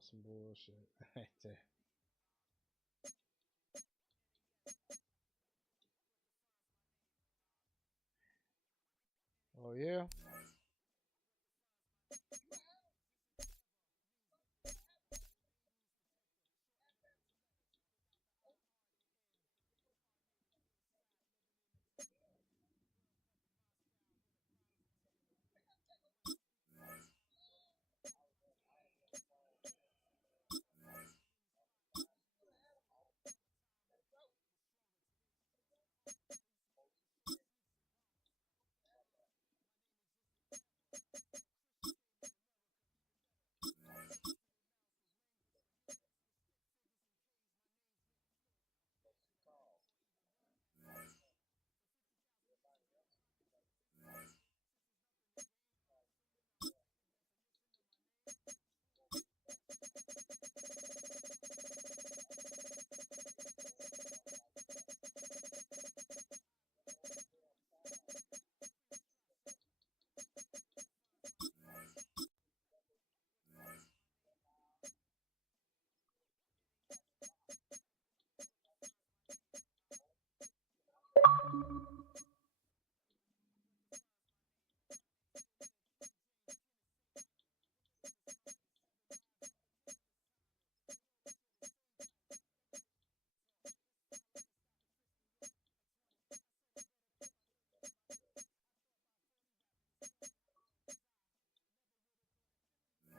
some bullshit right there. Oh yeah.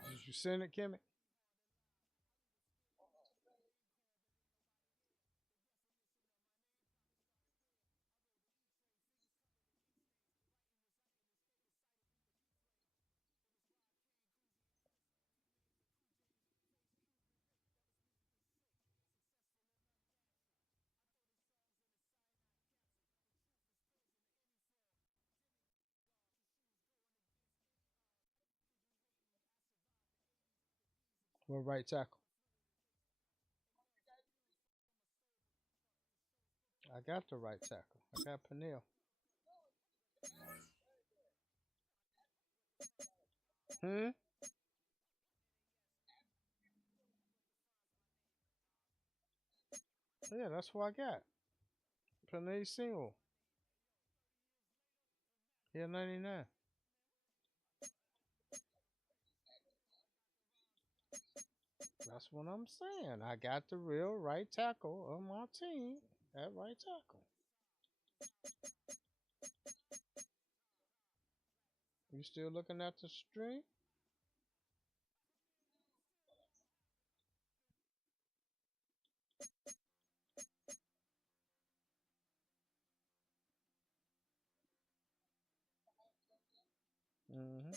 Did you send it, Kimmy? What right tackle? I got the right tackle. I got Peniel. Hmm? Yeah, that's what I got. Peniel single. Yeah, 99. That's what I'm saying. I got the real right tackle of my team at right tackle. You still looking at the string? Mm-hmm.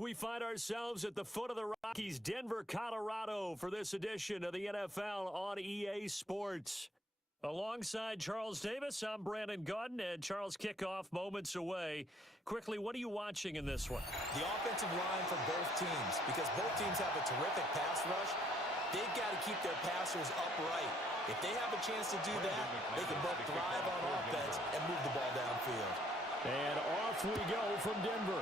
We find ourselves at the foot of the Rockies, Denver, Colorado, for this edition of the NFL on EA Sports. Alongside Charles Davis, I'm Brandon Gaudin, and Charles, kickoff moments away. Quickly, what are you watching in this one? The offensive line for both teams, because both teams have a terrific pass rush. They've got to keep their passers upright. If they have a chance to do that, they can both thrive on offense and move the ball downfield. And off we go from Denver.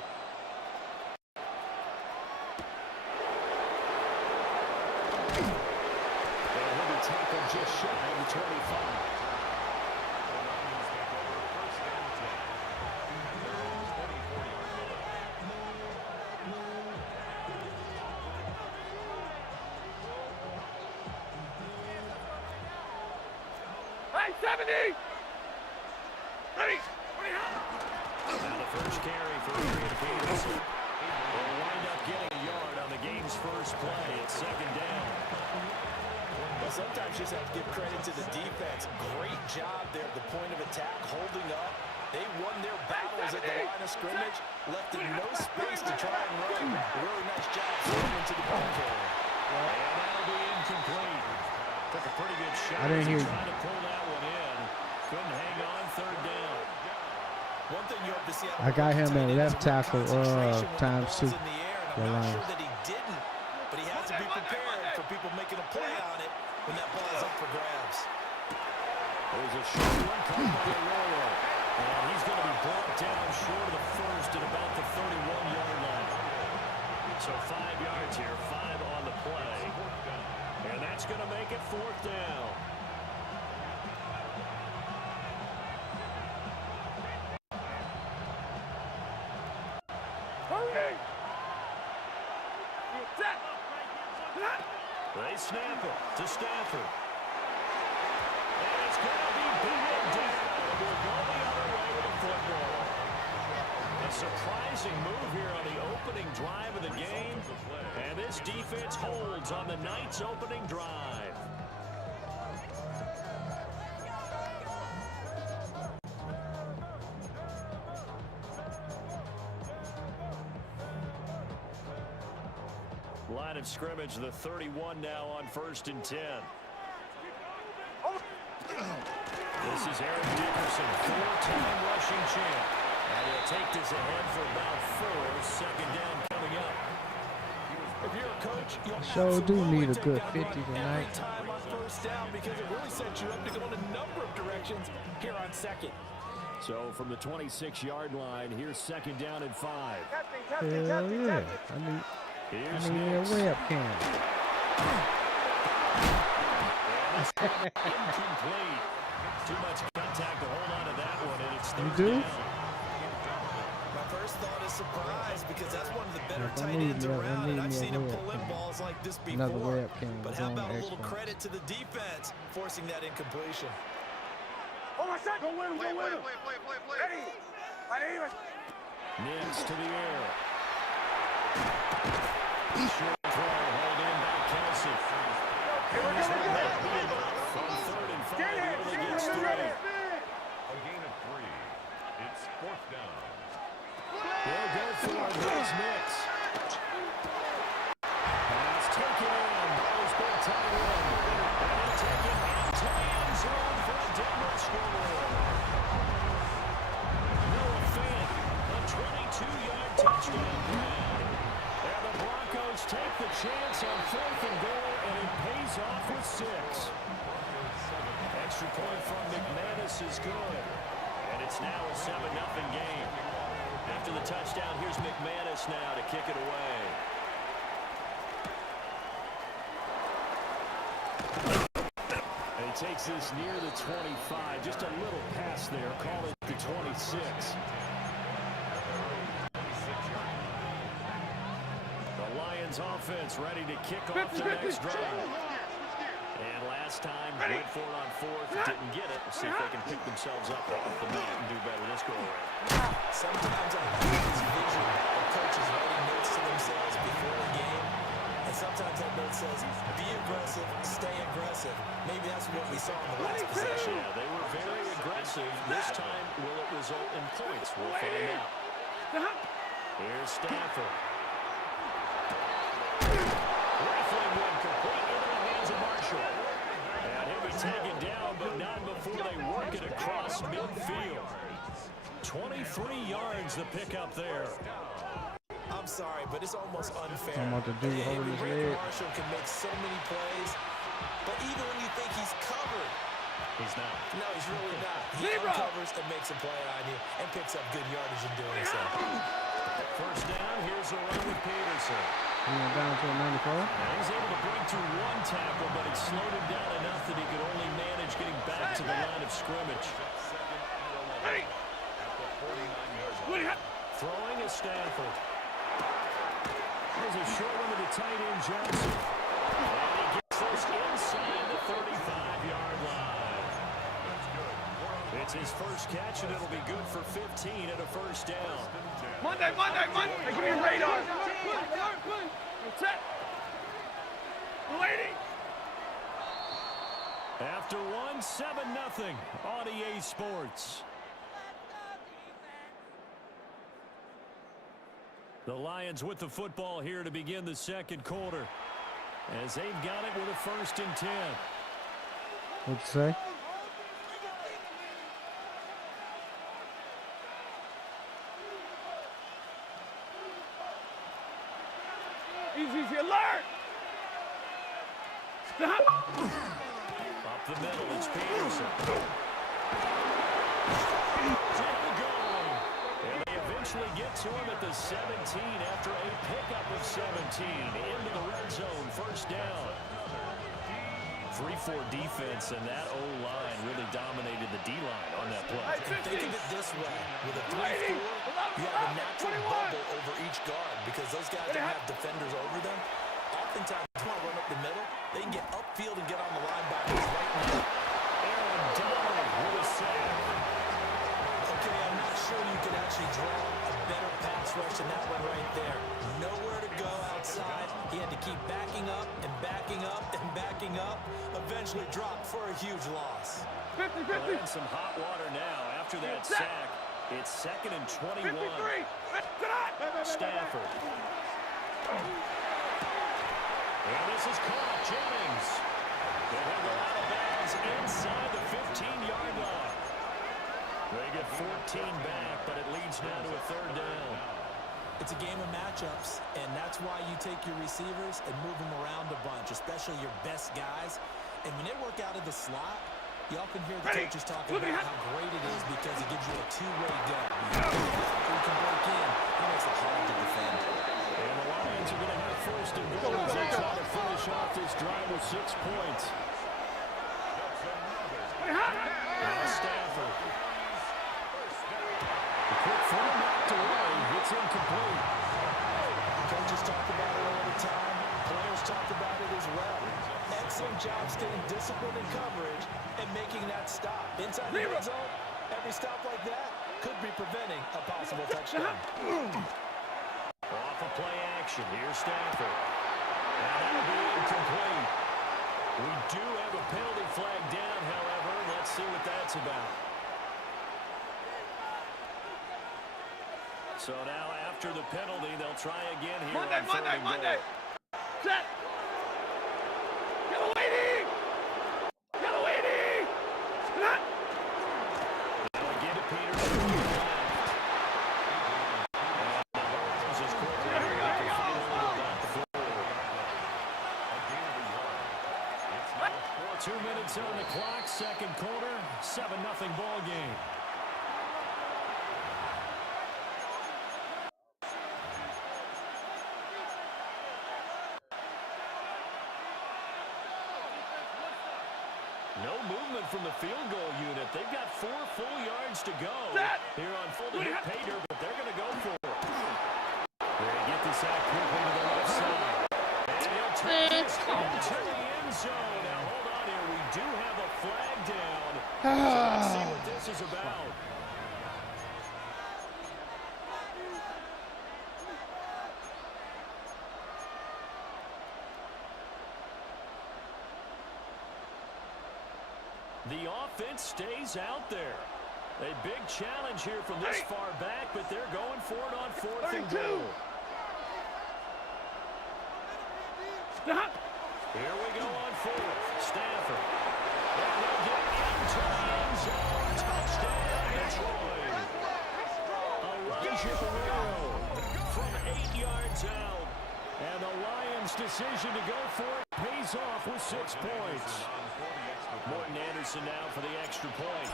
Tackle just shy of the 25. Hey, 70! Ready! Now the first carry for Adrian Peterson. Will wind up getting a yard on the game Rams' first play at second down. Well, sometimes you just have to give credit to the defense. Great job there at the point of attack, holding up. They won their battles at the line of scrimmage, left in no space to try and run. Really nice job throwing into the ball carrier. And that'll be incomplete. Took a pretty good shot. I didn't hear you. Trying to pull that one in. Couldn't hang on third down. One thing you hope to see out of I got him at left tackle times 2. I'm not sure that he didn't, but he has to be prepared for people making a play on it when that ball is up for grabs. There's a short one caught by Arroyo. And he's going to be brought down short of the first at about the 31-yard line. So 5 yards here, 5 on the play. And that's going to make it fourth down. They snap it to Stafford. And it's going to be batted down. We'll go the other way with the football. A surprising move here on the opening drive of the game. And this defense holds on the night's opening drive. Line of scrimmage, the 31 now on 1st and 10. This is Eric Dickerson, 4-time rushing champ. And he'll take this ahead for about 4. Second down coming up. If you're a coach, you'll Sure do need a take good that 50 lead tonight. every time on first down because it really sets you up to go in a number of directions here on second. So from the 26-yard line, here's second down and 5. Hell yeah. I need a webcam. Incomplete. Too much contact to hold on to that one, and it's You third do? down. My first thought is surprise because that's one of the better If I tight need ends me a- I around, need and I've me a seen him pull in webcam. balls like this Another before. webcam But how going about a little Xbox. credit to the defense forcing that incompletion? Oh, my son. Go win him, go win him. Ready. Nance to the air. Short throw, hauled in by Kelsey. From 3rd and 5, he only gets 3. A gain of 3. It's 4th down. They'll go for it. Here's Nix. Pass taken in. Ball's been tied in. And he'll take it into the end zone for a Denver score. Noah Fant, a 22-yard touchdown grab. And the Broncos take the chance on 4th and goal, and it pays off with 6. Extra point from McManus is good. And it's now a 7-0 game. After the touchdown, here's McManus now to kick it away. And he takes this near the 25. Just a little pass there. Call it the 26. The Lions offense ready to kick off the next drive. And last time, went for it on 4th, didn't get it. We'll see if they can pick themselves up off the mat and do better this go around. Sometimes I think this vision of coaches writing notes to themselves before a game, and sometimes that note says, be aggressive, stay aggressive. Maybe that's what we saw in the last possession. Yeah, they were very aggressive. This time, will it result in points? We'll find out. Here's Stafford. Rifling one complete into the hands of Marshall. And he'll be taken down, but not before they work it across midfield. 23 yards the pickup there. I'm sorry, but it's almost unfair. I'm about to do holding his Rick leg. Marshall can make so many plays, but even when you think he's covered, He's not. no, he's really not. He uncovers and makes a play on you and picks up good yardage in doing so. First down, here's a run with Peterson. He went down to a 94. And he's able to break through one tackle, but it slowed him down enough that he could only manage getting back to the line of scrimmage. Throwing is Stafford. There's a short one to the tight end, Johnson. And he gets this inside the 35-yard line. It's his first catch, and it'll be good for 15 at a first down. Monday. Give me a radar. Set. Lady. After one, 7-0 on EA Sports. The Lions with the football here to begin the second quarter, as they've got it with a 1st and 10. What'd you say? Easy, alert. Stop. Up the middle, it's Peterson. Tackle going. And they eventually get to him at the 17 after a pickup of 17 into the red zone. 1st down. 3-4 defense, and that O-line really dominated the D-line on that play. Think of it this way. With a 3-4, you have a natural bubble over each guard because those guys don't have defenders over them. Oftentimes, they want to run up the middle. They can get upfield and get on the linebackers right now. Aaron Donald with a sack. Okay, I'm not sure you can actually draw a better pass rush than that one right there. Nowhere to go outside. He had to keep backing up and backing up and backing up. Eventually dropped for a huge loss. 50, 50. Well, they're in some hot water now after that sack. It's 2nd and 21. 53. Stafford. And this is caught. Jennings. They have a lot of bounds inside the 15-yard line. They get 14 back, but it leads now to a 3rd down. It's a game of matchups, and that's why you take your receivers and move them around a bunch, especially your best guys. And when they work out of the slot, y'all can hear the coaches talking about how great it is because it gives you a two-way go. You can break in. It makes it hard to defend. And the Lions are going to have 1st and goal as they try to finish off this drive with 6 points. Now Stafford. The quick throw knocked away. It's incomplete. Coaches talk about it all the time. Players talk about it as well. Excellent job staying disciplined in coverage and making that stop. Inside the red zone, every stop like that could be preventing a possible touchdown. Off of play action. Here's Stafford. And that'll be incomplete. We do have a penalty flag down, however. Let's see what that's about. So now after the penalty, they'll try again here on 3rd and goal. Set. Yellow lady. Yellow lady. Stop. Now again to Peterson. And the Lions is quickly able to follow that forward. 2 minutes on the clock, 2nd quarter, 7-0 ball game. No movement from the field goal unit. They've got 4 full yards to go here on full to hit pay dirt, but they're going to go for it. They get this out quickly to the left side. And he'll turn this into the end zone. Now, hold on here. We do have a flag down. So let's see what this is about. The offense stays out there. A big challenge here from this far back, but they're going for it on 4th and goal. Stop. Here we go on 4th. Stafford. That will get into the end zone. Touchdown, Detroit. Elijah Guerrero from 8 yards out. And the Lions' decision to go for it pays off with 6 points. Morton Anderson now for the extra point.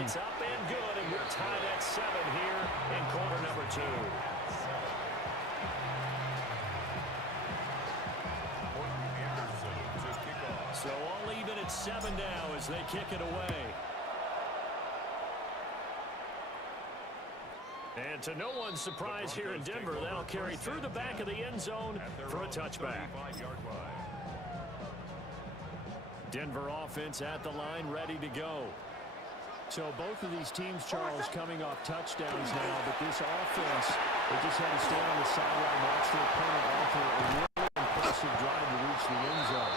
It's up and good, and we're tied at 7 here in quarter number 2. So all even at 7 now as they kick it away. And to no one's surprise here in Denver, they'll carry through the back of the end zone for a touchback. Denver offense at the line, ready to go. So both of these teams, Charles, coming off touchdowns now, but this offense, they just had to stay on the sideline, watch their opponent offer a really impressive drive to reach the end zone.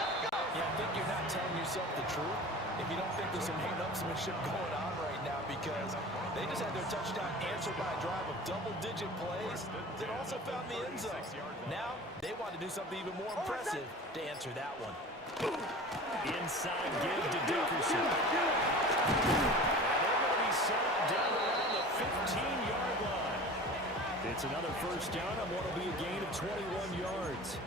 Yeah, I think you're not telling yourself the truth if you don't think there's some hand-upsmanship going on right now, because they just had their touchdown answered by a drive of double-digit plays that also found the end zone. Now, they want to do something even more impressive to answer that one. Inside give to Dickerson. And they're going to be set up down around the 15-yard line. It's another first down on what will be a gain of 21 yards.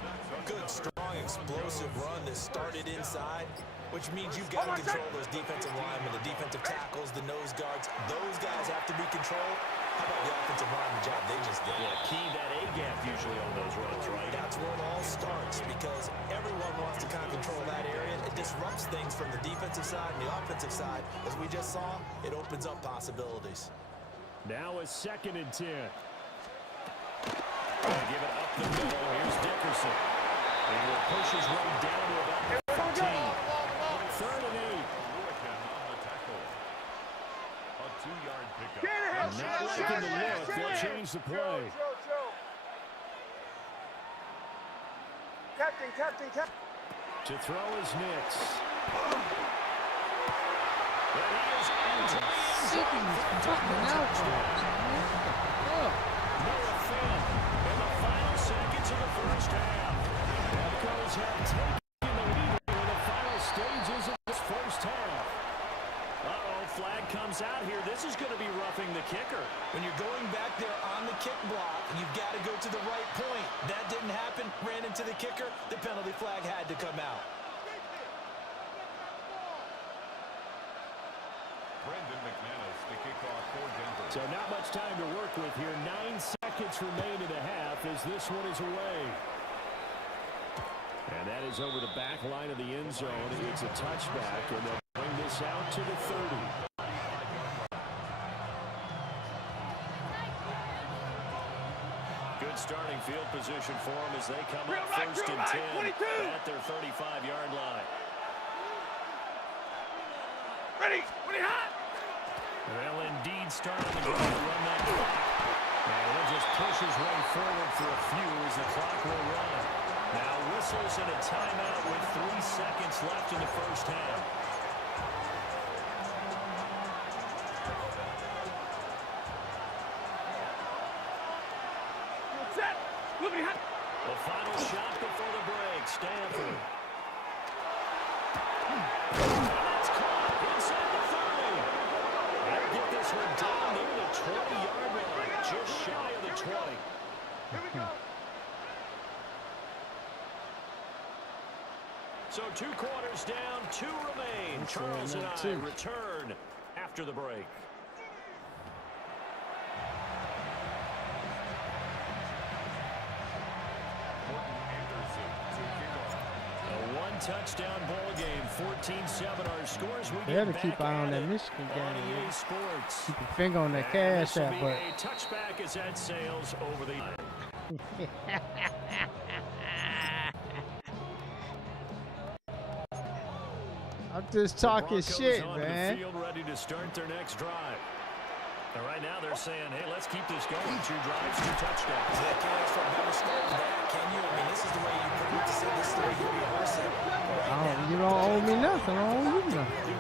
Good, strong, explosive run that started inside, which means you've got to control those defensive linemen, the defensive tackles, the nose guards. Those guys have to be controlled. How about the offensive lineman job they just did? Yeah, key that A-gap usually on those runs, right? That's where it all starts, because everyone wants to kind of control that area. It disrupts things from the defensive side and the offensive side. As we just saw, it opens up possibilities. Now a 2nd and 10. Give it up the middle. Here's Dickerson. And he pushes right down to about the 15. 3rd and 8. A 2-yard pickup. Not liking the look. They'll change the play. Captain. To throw is Nix. But he is into Noah Finn in the final seconds of the first half. Broncos have taken the lead in the final stages of this first half. Flag comes out here. This is going to be roughing the kicker. When you're going back there on the kick block, you've got to go to the right point. That didn't happen. Ran into the kicker. The penalty flag had to come out. Brendan McManus, the kickoff for Denver. So not much time to work with here. 9 seconds remain in the half as this one is away. And that is over the back line of the end zone. It's a touchback, and they'll bring this out to the 30. Good starting field position for them as they come up 1st and 10 at their 35-yard line. Ready hot. They'll indeed start on the ground to run that clock. And it just pushes right forward for a few as the clock will run. Now whistles and a timeout with 3 seconds left in the first half. Set. The final shot before the break. Stanford. That's caught inside the 30. They'll get this one down near the 20-yard line, just shy of the 20. Here we go. So 2 quarters down, 2 remain. Charles and I return after the break. A 1-touchdown ball game, 14-7 our scores. We They had get to keep back eye on at that it Michigan on game. EA Sports. Keep your finger on that cash app, but A touchback as that sails over the I'm just talking Broncos shit, onto man. the field ready to start their next drive. And right now they're saying, hey, let's keep this going. 2 drives, 2 touchdowns. That can't ask for a better start than that, can you? I mean, this is the way you prove to say this story. You rehearse it. You don't owe me nothing. I don't owe you nothing.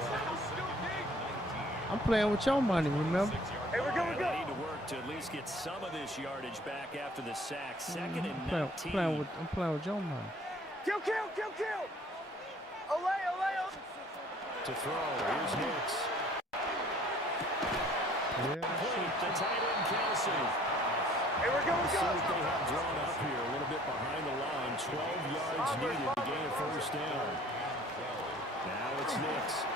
I'm playing with your money, remember? Hey, we're good. They need to work to at least get some of this yardage back after the sack. 2nd and 19. I'm playing with your money. Kill. Olay. To throw, here's Nix. Yeah. The tight end, Kelsey. Hey, we're good. See what they have drawn up here, a little bit behind the line. 12 yards needed to gain a first down. Now it's Nix.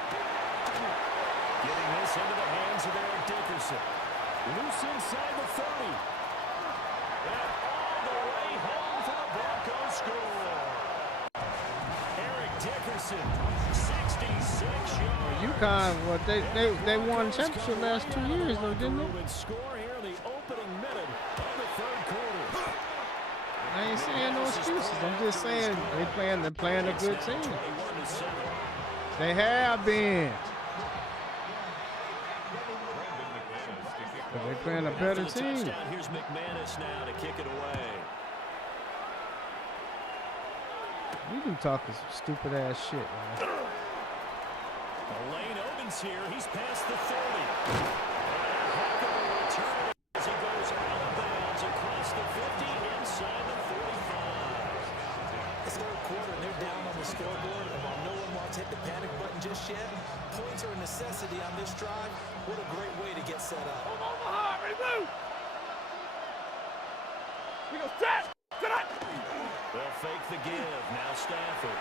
Getting this into the hands of Eric Dickerson. Loose inside the 30. And all the way home for the Broncos score. Eric Dickerson, 66 yards. UConn, they won championship last 2 years, though, didn't they? Score here in the opening minute of the 3rd quarter. I ain't saying no excuses. I'm just saying they're playing a good team. They have been. But they're playing a better team. Touchdown, here's McManus now to kick it away. You be talking some stupid ass shit, man. The lane opens here. He's past the 30. And a heck of a return as he goes out of bounds across the 50 inside the 45. It's third quarter and they're down on the scoreboard, and while no one wants to hit the panic button just yet, points are a necessity on this drive. What a great way to get set up. Omaha, ready, move! We go set! Set up! They'll fake the give. Now Stafford.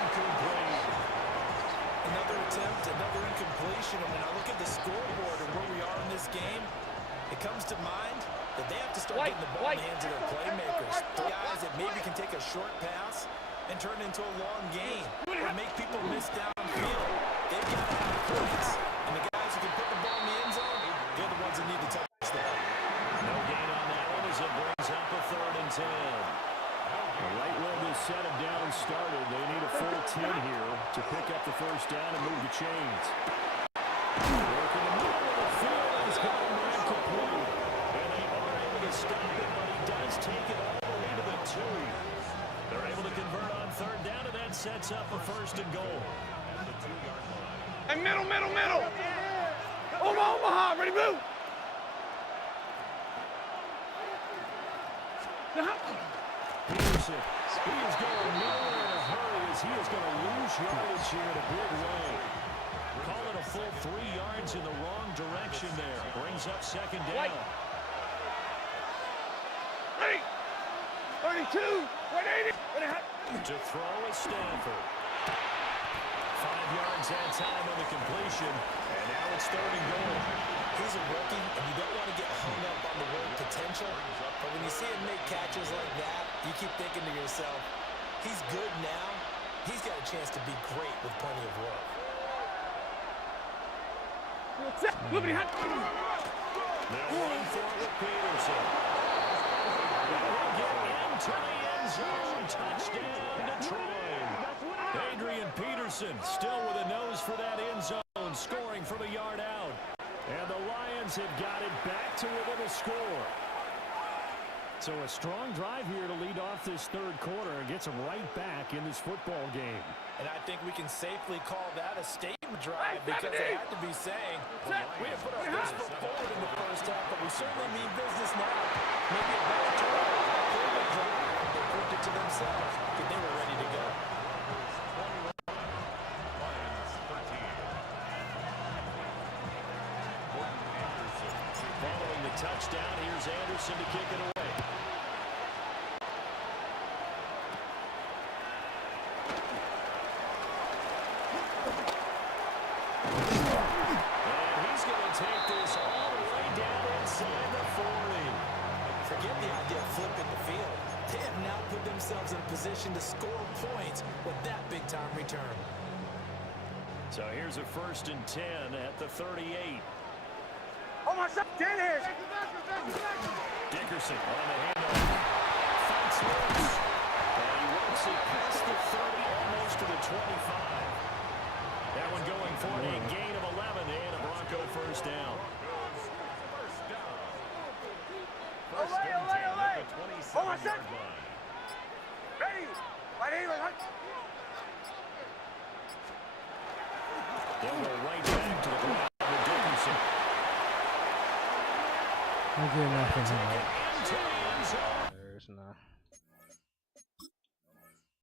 Incomplete. Another attempt, another incompletion, and when I look at the scoreboard and where we are in this game, it comes to mind that they have to start getting the ball in the hands of their playmakers. The guys that maybe can take a short pass and turn it into a long gain or make people miss downfield. They've got to have points, and the guys who can put the ball in the end zone, they're the ones that need to touch that. No gain on that one as it brings up a 3rd and 10. Right where this set of downs started, they need a full 10 here to pick up the first down and move the chains. Work in the middle of the field has gone incomplete. And they are able to stop it, but he does take it all the way to the 2. They're able to convert on 3rd down, and that sets up a 1st and goal. Hey, middle! Omaha, ready, move! Peterson, he is going nowhere in a hurry as he is going to lose yardage here in a big way. Call it a full 3 yards in the wrong direction there. Brings up 2nd down. 32, 180. To throw is Stafford. 5 yards that time on the completion, and now it's 3rd and goal. He's a rookie, and you don't want to get hung up on the word potential, but when you see him make catches like that, you keep thinking to yourself, he's good now. He's got a chance to be great with plenty of work. They'll run for it with Peterson. They'll get into the end zone. Touchdown, Detroit. Adrian Peterson still with a nose for that end zone, scoring from a yard out. And the Lions have got it back to within a score. So a strong drive here to lead off this 3rd quarter and gets them right back in this football game. And I think we can safely call that a statement drive because they had to be saying, we have put our best foot forward in the first half, but we certainly mean business now. Maybe a better term, a favorite drive. They proved it to themselves that they were ready to go. Following the touchdown, here's Anderson to kick it away. And he's going to take this all the way down inside the 40. Forget the idea of flipping the field. They have now put themselves in a position to score points with that big-time return. So here's a 1st and 10 at the 38. Oh, my son, 10 here. Dickerson on the handoff. Fights loose. And he works it past the 30, almost to the 25. That one going for a gain of 11 and a Bronco 1st down. First and 10 at the 27-yard line. Ready. Right. They'll go right back to the ground with Dickerson. I get nothing Take here. it into the end zone. There's not.